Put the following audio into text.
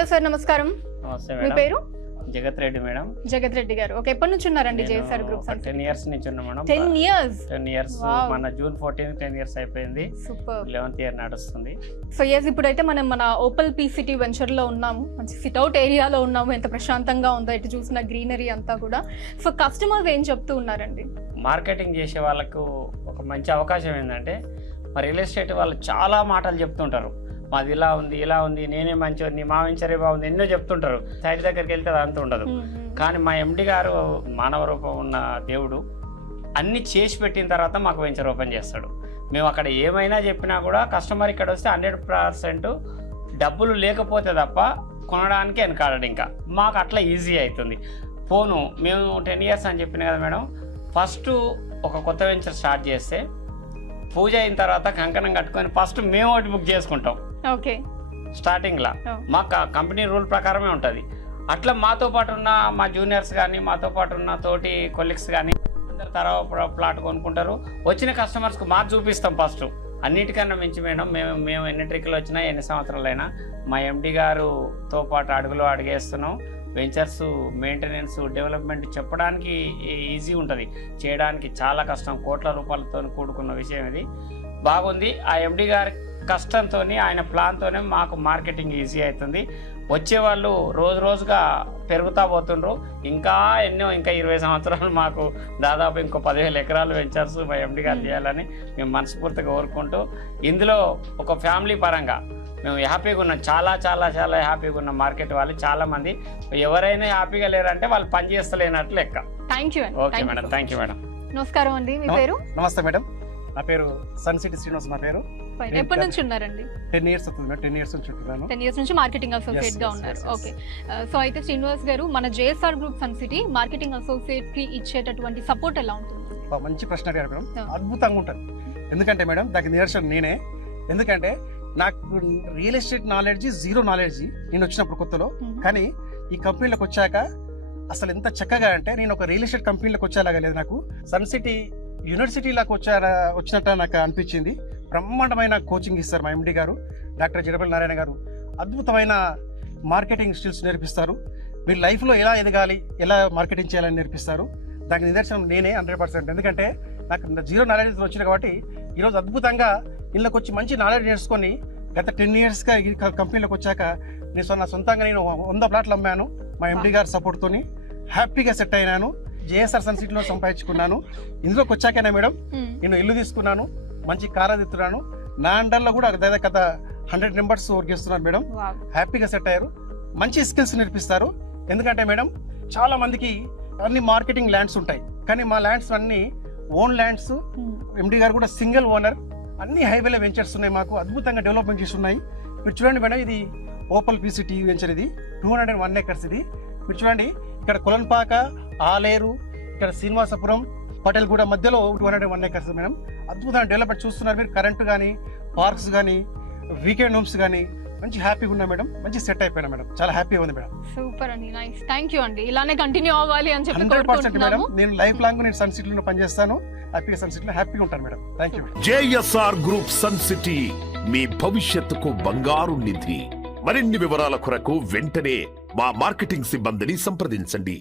Hello sir, నమస్కారం. నమస్తే మీ madam. పేరు? జగత్ రెడ్డి మేడం. జగత్ రెడ్డి గారు. ఓకే, ఎప్పటి నుంచి ఉన్నారండి జేఎస్ఆర్ గ్రూప్? 10 ఇయర్స్ నుంచి ఉన్నా మేడం. 10 ఇయర్స్. 10 ఇయర్స్. మన జూన్ 14 10 ఇయర్స్ అయిపోయింది. సూపర్. 11th ఇయర్ నడుస్తుంది. సో ఎస్, ఇప్పుడైతే మనం మన ఓపల్ పీసిటీ వెంచర్ లో ఉన్నాము. మంచి సిట్అవుట్ ఏరియాలో ఉన్నాము. ఎంత ప్రశాంతంగా ఉందో, ఎటు చూసిన గ్రీనరీ అంతా కూడా. సో కస్టమర్స్ ఏం చెప్తూ ఉన్నారండి? మార్కెటింగ్ చేసే వాళ్ళకు ఒక మంచి అవకాశం ఏంటంటే, మా రియల్ ఎస్టేట్ వాళ్ళు చాలా మాటలు చెప్తుంటారు. మాది ఇలా ఉంది, ఇలా ఉంది, నేనే మంచి మా వెంచరే బాగుంది, ఎన్నో చెప్తుంటారు. సైడ్ దగ్గరికి వెళ్తే అది అంత ఉండదు. కానీ మా ఎండి గారు మానవ రూపం ఉన్న దేవుడు అన్ని చేసి పెట్టిన తర్వాత మాకు వెంచర్ ఓపెన్ చేస్తాడు. మేము అక్కడ ఏమైనా చెప్పినా కూడా కస్టమర్ ఇక్కడ వస్తే 100% డబ్బులు లేకపోతే తప్ప కొనడానికి వెనకాడడు. ఇంకా మాకు అట్లా ఈజీ అవుతుంది. పోను మేము 10 ఇయర్స్ అని చెప్పిన కదా మేడం. ఫస్ట్ ఒక కొత్త వెంచర్ స్టార్ట్ చేస్తే పూజ అయిన తర్వాత కంకణం కట్టుకొని ఫస్ట్ మేము ఒకటి బుక్ చేసుకుంటాం. ఓకే, స్టార్టింగ్లో మా కంపెనీ రూల్ ప్రకారమే ఉంటుంది. అట్లా మాతో పాటు ఉన్న మా జూనియర్స్ కానీ, మాతో పాటు ఉన్న తోటి కొలీగ్స్ కానీ అందరు తర్వాత ప్లాట్ కొనుక్కుంటారు. వచ్చిన కస్టమర్స్కి మాకు చూపిస్తాం ఫస్ట్. అన్నిటికన్నా మించి మేడం, మేము ఎన్ని ట్రిక్లు వచ్చినా, ఎన్ని సంవత్సరాలైనా మా ఎండి గారుతో పాటు అడుగులో అడిగేస్తున్నాం. వెంచర్స్ మెయింటెనెన్స్ డెవలప్మెంట్ చెప్పడానికి ఈజీ ఉంటుంది, చేయడానికి చాలా కష్టం. కోట్ల రూపాయలతో కూడుకున్న విషయం ఇది. బాగుంది. ఆ ఎండి గారి కష్టంతో, ఆయన ప్లాన్తోనే మాకు మార్కెటింగ్ ఈజీ అవుతుంది. వచ్చేవాళ్ళు రోజు రోజుగా పెరుగుతూ పోతుండ్రు. ఇంకా 20 సంవత్సరాలు మాకు దాదాపు ఇంకో 10,000 ఎకరాలు వెంచర్స్ మా ఎండి గారు చేయాలని మేము మనస్ఫూర్తిగా కోరుకుంటూ, ఇందులో ఒక ఫ్యామిలీ పరంగా మేము హ్యాపీగా ఉన్నాం. చాలా చాలా చాలా హ్యాపీగా ఉన్నాం. మార్కెట్ వాళ్ళు చాలామంది, ఎవరైనా హ్యాపీగా లేరంటే వాళ్ళు పని చేస్తలేనట్లు లెక్క. Thank you. Okay madam, thank you madam. నమస్కారం అండి, మీ పేరు? నమస్తే మేడం, నా పేరు సన్ సిటీ శ్రీనివాస్. నా పేరు. ఎప్పటి నుంచి ఉన్నారండి? 10 ఇయర్స్ అవుతుంది మేడం. 10 ఇయర్స్ నుంచి ఉంటున్నాను. 10 ఇయర్స్ నుంచి మార్కెటింగ్ అసోసియేట్ గా ఉన్నారు. ఓకే, సో అయితే శ్రీనివాస్ గారు, మన JSR group Sun City marketing associate కి ఇచ్చేటటువంటి సపోర్ట్ ఎలా ఉంటుంది? మంచి ప్రశ్న అడిగారు మేడం. అద్భుతంగా ఉంటుంది. ఎందుకంటే మేడం, దానికి నిదర్శనం నేనే. ఎందుకంటే నాకు real estate knowledge zero knowledge నేను వచ్చినప్పుడు కొత్తలో. కానీ ఈ కంపెనీలోకి వచ్చాక అసలు ఎంత చక్కగా అంటే, నేను ఒక రియల్ ఎస్టేట్ కంపెనీలోకి వచ్చేలాగా లేదు. నాకు సన్ సిటీ యూనివర్సిటీలోకి వచ్చినట్టు నాకు అనిపించింది. బ్రహ్మాండమైన కోచింగ్ ఇస్తారు మా ఎండి గారు, డాక్టర్ జిరపల్లి నారాయణ గారు. అద్భుతమైన మార్కెటింగ్ స్కిల్స్ నేర్పిస్తారు. మీరు లైఫ్లో ఎలా ఎదగాలి, ఎలా మార్కెటింగ్ చేయాలని నేర్పిస్తారు. దానికి నిదర్శనం నేనే 100%. ఎందుకంటే నాకు జీరో నాలెడ్జ్ వచ్చింది కాబట్టి ఈరోజు అద్భుతంగా ఇళ్ళకి వచ్చి మంచి నాలెడ్జ్ నేర్చుకొని గత 10 ఇయర్స్గా ఈ కంపెనీలోకి వచ్చాక నేను సొంతంగా 100 ప్లాట్లు అమ్మాను. మా ఎండి గారి సపోర్ట్తోని హ్యాపీగా సెట్ అయినాను. జేఎస్ఆర్ సన్ సిటీలో సంపాదించుకున్నాను. ఇందులోకి వచ్చాకనే మేడం నేను ఇల్లు తీసుకున్నాను, మంచి కార్ తిత్తున్నాను. నా అండర్లో కూడా గత 100 మెంబర్స్ వర్క్ చేస్తున్నారు మేడం. హ్యాపీగా సెట్ అయ్యారు. మంచి స్కిల్స్ నేర్పిస్తారు. ఎందుకంటే మేడం, చాలా మందికి అన్ని మార్కెటింగ్ ల్యాండ్స్ ఉంటాయి, కానీ మా ల్యాండ్స్ అన్ని ఓన్ ల్యాండ్స్. ఎండి గారు కూడా సింగిల్ ఓనర్. అన్ని హైవేలో వెంచర్స్ ఉన్నాయి, మాకు అద్భుతంగా డెవలప్మెంట్ చేసి ఉన్నాయి. మీరు చూడండి మేడం, ఇది ఓపల్ పీసిటీ వెంచర్. ఇది 201 acres. ఇది మీరు చూడండి, ఇక్కడ కొలన్పాక, ఆలేరు, ఇక్కడ శ్రీనివాసపురం, పటేల్గూడ మధ్యలో 201 acres మేడం. అద్భుతమైన డెవలప్మెంట్ చూస్తున్నారు మీరు. కరెంటు కానీ, పార్క్స్ కానీ, వీకెండ్ హోమ్స్ కానీ మంచి హ్యాపీగా ఉన్నా మేడం. మంచి సెట్ అయిపోయినా మేడం. చాలా హ్యాపీగా ఉంది మేడం. సూపర్ అండి, నైస్. థ్యాంక్ యూ అండి. ఇలానే కంటిన్యూ అవ్వాలి అని చెప్పి 100% మేడం. నేను లైఫ్ లాంగ్ నేను సన్ సిటీలో పనిచేస్తాను. హ్యాపీగా సన్ సిటీలో హ్యాపీగా ఉంటాను madam. Thank you. JSR group Sun City, మీ భవిష్యత్తుకు బంగారు నిధి. మరిన్ని వివరాల కొరకు వెంటనే మా మార్కెటింగ్ సిబ్బందిని సంప్రదించండి.